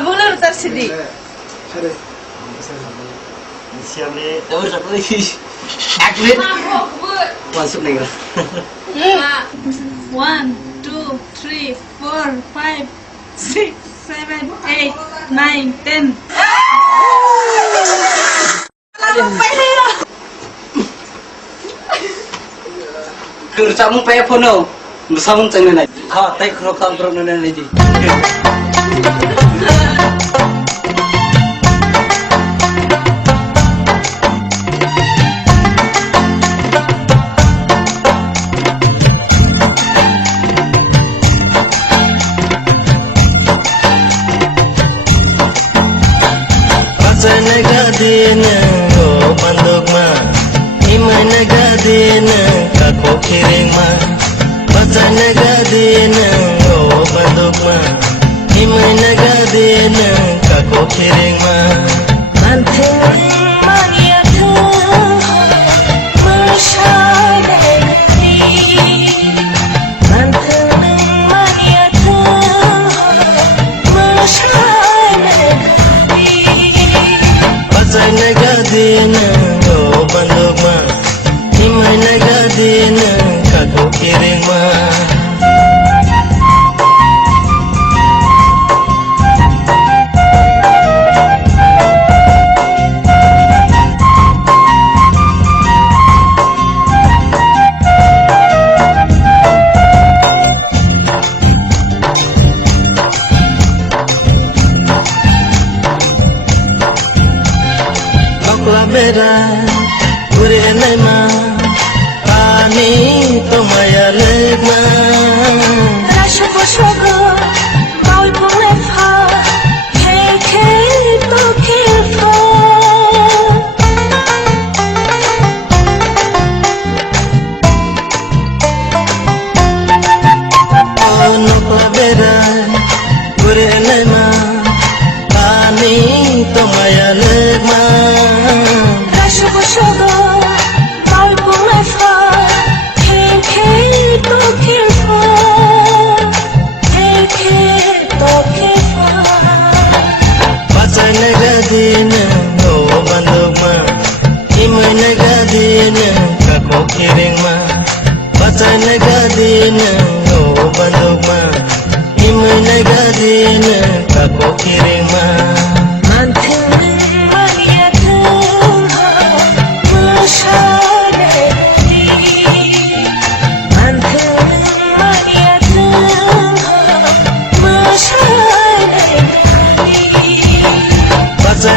Labunan tersedih. Siap ni, tahu satu lagi. Aklit. Masuk nih. 1, 2, 3, 4, 5, 6, 7, 8, 9, 10. Kerjamu payah pono. Bersama cengen aja. Ha, tay kerok tampro nenen aja. Nagadina, oh mandog ma, imay nagadina, kako kiring ma. Bata nagadina, oh mandog ma, imay nagadina, kako kiring ma. Manting maniaku, masyadeng di. Manting maniaku, masyadeng di. Bata nagadina, oh mandog ma, imay nagadina, kako kiring ma. Bera gure naima ani tomaya legma rasho shogo boy polefa keke to kilfo ono bera gure naima ani tomaya legma Sugar, boy, boy, far. Take it, look it for. Take it, look it for. Bata nagadina, oh mandog ma. Imay nagadina, kako kiring ma. Bata nagadina, oh mandog ma. Imay nagadina, kako kiring ma. Bata